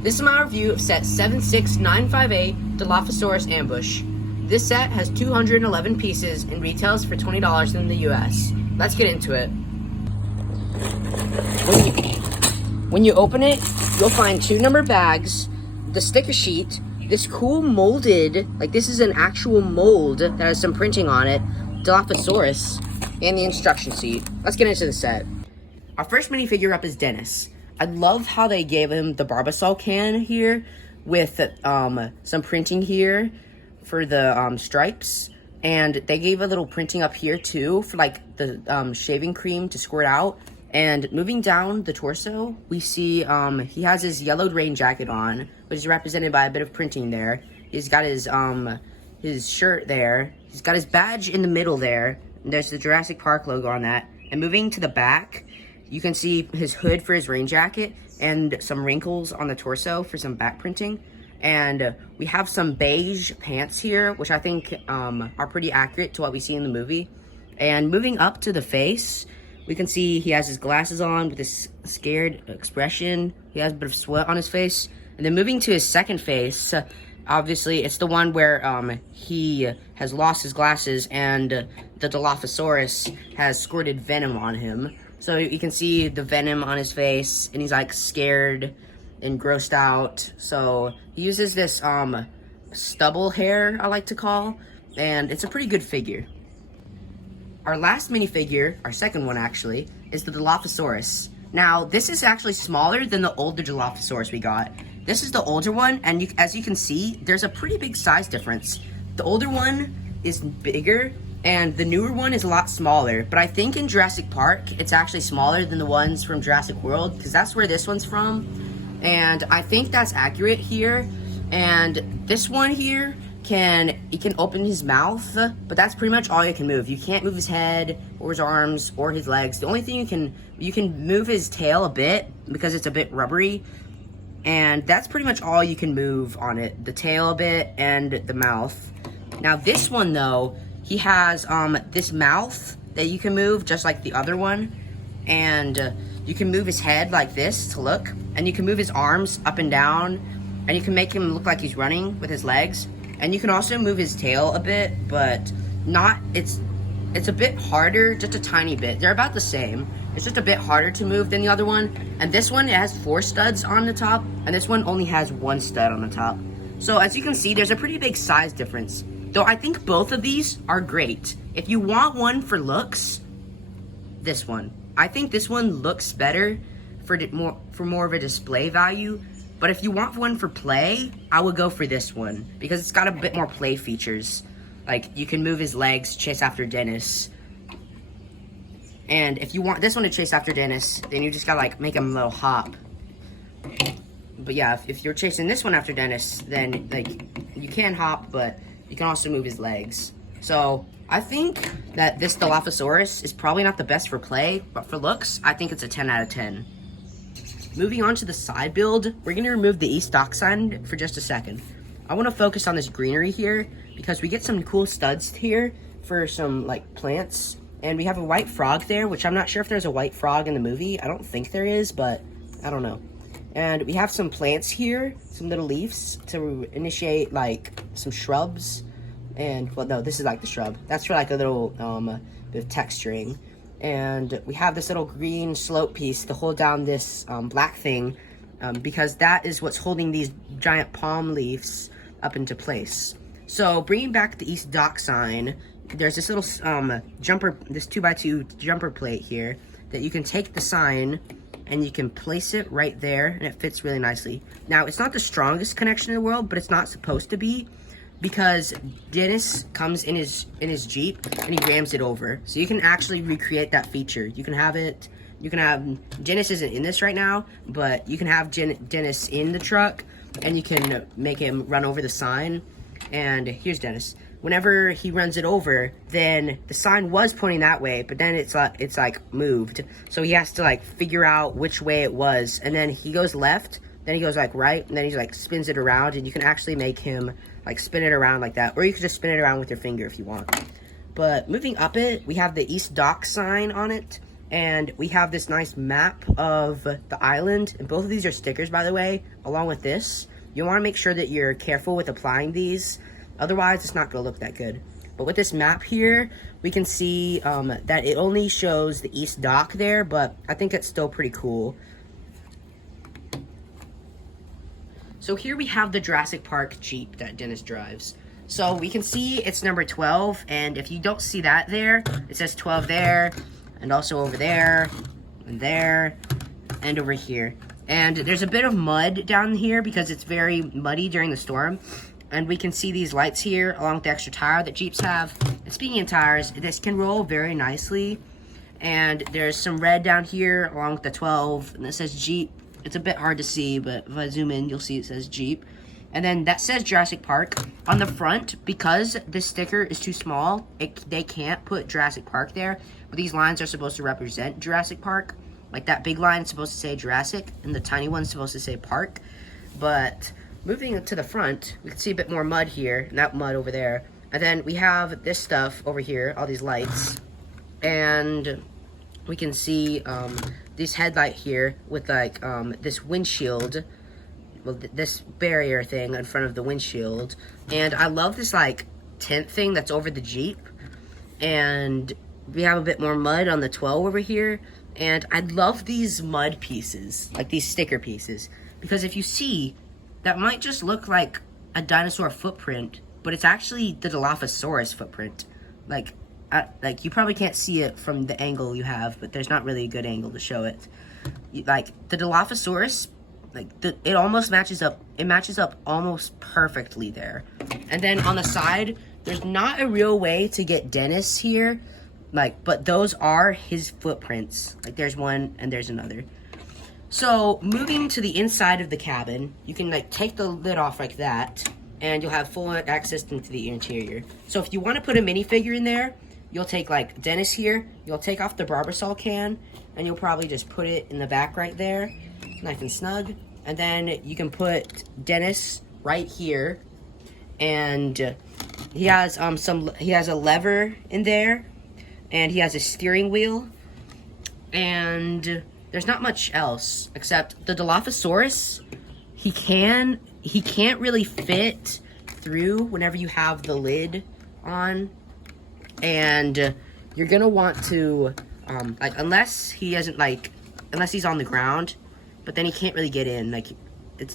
This is my review of set 76958, Dilophosaurus Ambush. This set has 211 pieces and retails for $20 in the US. Let's get into it. When you open it, you'll find 2 number bags, the sticker sheet, this cool molded, like this is an actual mold that has some printing on it, Dilophosaurus, and the instruction sheet. Let's get into the set. Our first minifigure up is Dennis. I love how they gave him the Barbasol can here with some printing here for the stripes. And they gave a little printing up here too for like the shaving cream to squirt out. And moving down the torso, we see he has his yellowed rain jacket on, which is represented by a bit of printing there. He's got his shirt there. He's got his badge in the middle there. And there's the Jurassic Park logo on that. And moving to the back, you can see his hood for his rain jacket and some wrinkles on the torso for some back printing. And we have some beige pants here, which I think are pretty accurate to what we see in the movie. And moving up to the face, we can see he has his glasses on with this scared expression. He has a bit of sweat on his face. And then moving to his second face, obviously it's the one where he has lost his glasses and the Dilophosaurus has squirted venom on him. So you can see the venom on his face, and he's like scared and grossed out. So he uses this stubble hair, I like to call, and it's a pretty good figure. Our last minifigure, our second one actually, is the Dilophosaurus. Now, this is actually smaller than the older Dilophosaurus we got. This is the older one, and as you can see, there's a pretty big size difference. The older one is bigger, and the newer one is a lot smaller. But I think in Jurassic Park, it's actually smaller than the ones from Jurassic World, because that's where this one's from. And I think that's accurate here. And this one here, he can open his mouth, but that's pretty much all you can move. You can't move his head, or his arms, or his legs. The only thing you can move his tail a bit, because it's a bit rubbery. And that's pretty much all you can move on it. The tail a bit, and the mouth. Now this one though, he has this mouth that you can move just like the other one, and you can move his head like this to look, and you can move his arms up and down, and you can make him look like he's running with his legs, and you can also move his tail a bit, but not, it's a bit harder, just a tiny bit. They're about the same. It's just a bit harder to move than the other one, and this one, it has 4 studs on the top, and this one only has 1 stud on the top. So as you can see, there's a pretty big size difference. Though I think both of these are great. If you want one for looks, this one. I think this one looks better for more of a display value. But if you want one for play, I would go for this one, because it's got a bit more play features. Like, you can move his legs, chase after Dennis. And if you want this one to chase after Dennis, then you just gotta like make him a little hop. But yeah, if you're chasing this one after Dennis, then like you can hop, but you can also move his legs. So I think that this Dilophosaurus is probably not the best for play, but for looks, I think it's a 10 out of 10. Moving on to the side build, we're gonna remove the East dock sign for just a second. I wanna focus on this greenery here, because we get some cool studs here for some like plants. And we have a white frog there, which I'm not sure if there's a white frog in the movie. I don't think there is, but I don't know. And we have some plants here, some little leaves to initiate like some shrubs. And, well, no, this is like the shrub. That's for like a little bit of texturing. And we have this little green slope piece to hold down this black thing, because that is what's holding these giant palm leaves up into place. So bringing back the East dock sign, there's this little jumper, this 2x2 jumper plate here that you can take the sign and you can place it right there, and it fits really nicely. Now, it's not the strongest connection in the world, but it's not supposed to be, because Dennis comes in his Jeep and he rams it over. So you can actually recreate that feature. You can have Dennis isn't in this right now, but you can have Dennis in the truck, and you can make him run over the sign. And here's Dennis. Whenever he runs it over, then the sign was pointing that way, but then it's like moved. So he has to like figure out which way it was, and then he goes left, then he goes like right, and then he like spins it around, and you can actually make him like spin it around like that, or you can just spin it around with your finger if you want. But moving up it, we have the East Dock sign on it, And we have this nice map of the island. And both of these are stickers, by the way, along with this. You want to make sure that you're careful with applying these. Otherwise, it's not going to look that good. But with this map here, we can see that it only shows the East Dock there, but I think it's still pretty cool. So here we have the Jurassic Park Jeep that Dennis drives. So we can see it's number 12, and if you don't see that there, it says 12 there, and also over there, and over here. And there's a bit of mud down here because it's very muddy during the storm. And we can see these lights here along with the extra tire that Jeeps have. And speaking of tires, this can roll very nicely. And there's some red down here along with the 12, and it says Jeep. It's a bit hard to see, but if I zoom in, you'll see it says Jeep. And then that says Jurassic Park. On the front, because this sticker is too small, they can't put Jurassic Park there. But these lines are supposed to represent Jurassic Park. Like that big line is supposed to say Jurassic, and the tiny one's supposed to say Park. But moving to the front, we can see a bit more mud here, and that mud over there. And then we have this stuff over here, all these lights. And we can see this headlight here with like this windshield. Well, this barrier thing in front of the windshield. And I love this like tent thing that's over the Jeep. And we have a bit more mud on the 12 over here. And I love these mud pieces, like these sticker pieces. Because if you see, that might just look like a dinosaur footprint, but it's actually the Dilophosaurus footprint. Like you probably can't see it from the angle you have, but there's not really a good angle to show it. Like the Dilophosaurus, it almost matches up. It matches up almost perfectly there. And then on the side, there's not a real way to get Dennis here, but those are his footprints. Like there's one and there's another. So moving to the inside of the cabin, you can take the lid off like that, and you'll have full access into the interior. So if you want to put a minifigure in there, you'll take like Dennis here, you'll take off the Barbasol can, and you'll probably just put it in the back right there, nice and snug. And then you can put Dennis right here, and he has he has a lever in there, and he has a steering wheel, and there's not much else except the Dilophosaurus. He can't really fit through whenever you have the lid on, and you're gonna want to unless he's on the ground, but then he can't really get in.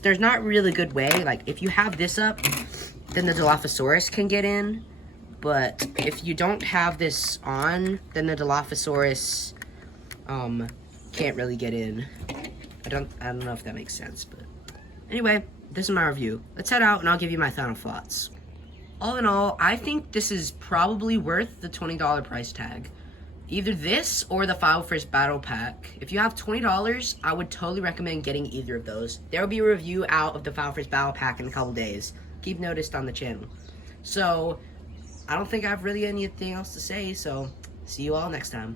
There's not really a good way. If you have this up, then the Dilophosaurus can get in, but if you don't have this on, then the Dilophosaurus can't really get in. I don't know if that makes sense, but anyway, this is my review. Let's head out and I'll give you my final thoughts. All in all, I think this is probably worth the $20 price tag. Either this or the File First Battle Pack. If you have $20, I would totally recommend getting either of those. There will be a review out of the File First Battle Pack in a couple days. Keep noticed on the channel. So, I don't think I have really anything else to say, so see you all next time.